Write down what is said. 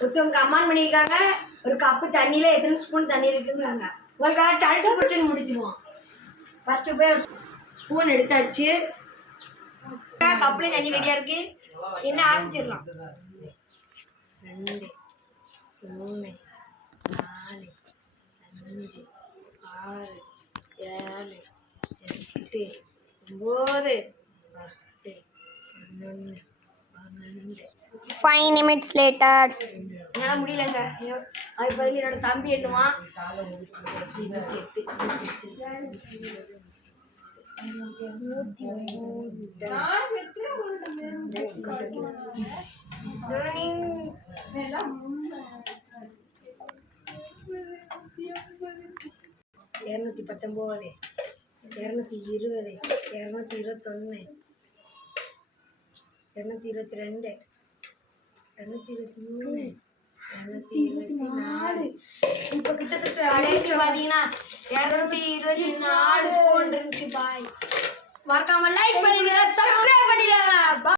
ஒருத்தவங்க கமெண்ட் பண்ணியிருக்காங்க, ஒரு கப்பு தண்ணியில் எத்தனை ஸ்பூன் தண்ணி இருக்குங்கிறாங்க. உங்களுக்கு டல்ட்டு புட்டுன்னு முடிச்சிடுவோம். ஃபஸ்ட்டு போய் ஒரு ஸ்பூன் எடுத்தாச்சு. கப்பில் தண்ணி ரெடியாக இருக்கு. என்ன ஆரம்பிச்சிடலாம். 2 3 4 5 6 7 8 9 10 11 12. 5 minutes later. என்னால் முடியலங்க. அது பதில் என்னோட தம்பி எண்ணுமா. 219 220 221 222 223 224. இப்போ கிட்டத்தட்ட கடைசி பார்த்தீங்கன்னா 224 ஸ்பூன் இருந்துச்சு. பாய், மறக்காம லைக் பண்ணிடுங்க, சப்ஸ்கிரைப் பண்ணிடுங்க.